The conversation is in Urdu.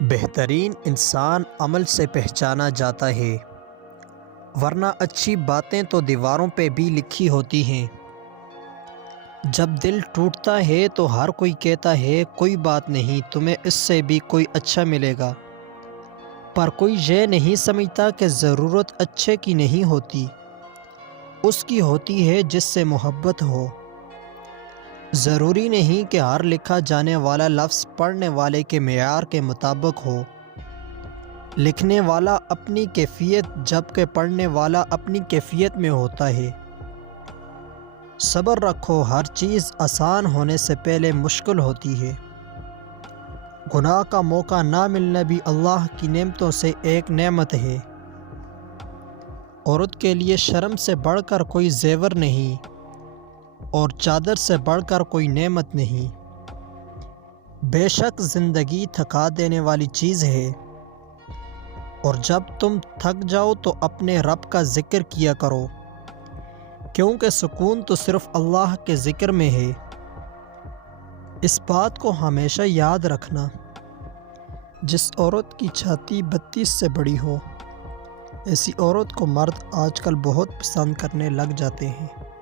بہترین انسان عمل سے پہچانا جاتا ہے، ورنہ اچھی باتیں تو دیواروں پہ بھی لکھی ہوتی ہیں۔ جب دل ٹوٹتا ہے تو ہر کوئی کہتا ہے کوئی بات نہیں، تمہیں اس سے بھی کوئی اچھا ملے گا، پر کوئی یہ نہیں سمجھتا کہ ضرورت اچھے کی نہیں ہوتی، اس کی ہوتی ہے جس سے محبت ہو۔ ضروری نہیں کہ ہر لکھا جانے والا لفظ پڑھنے والے کے معیار کے مطابق ہو۔ لکھنے والا اپنی کیفیت جبکہ پڑھنے والا اپنی کیفیت میں ہوتا ہے۔ صبر رکھو، ہر چیز آسان ہونے سے پہلے مشکل ہوتی ہے۔ گناہ کا موقع نہ ملنا بھی اللہ کی نعمتوں سے ایک نعمت ہے۔ عورت کے لیے شرم سے بڑھ کر کوئی زیور نہیں، اور چادر سے بڑھ کر کوئی نعمت نہیں۔ بے شک زندگی تھکا دینے والی چیز ہے، اور جب تم تھک جاؤ تو اپنے رب کا ذکر کیا کرو، کیونکہ سکون تو صرف اللہ کے ذکر میں ہے۔ اس بات کو ہمیشہ یاد رکھنا، جس عورت کی چھاتی 32 سے بڑی ہو، ایسی عورت کو مرد آج کل بہت پسند کرنے لگ جاتے ہیں۔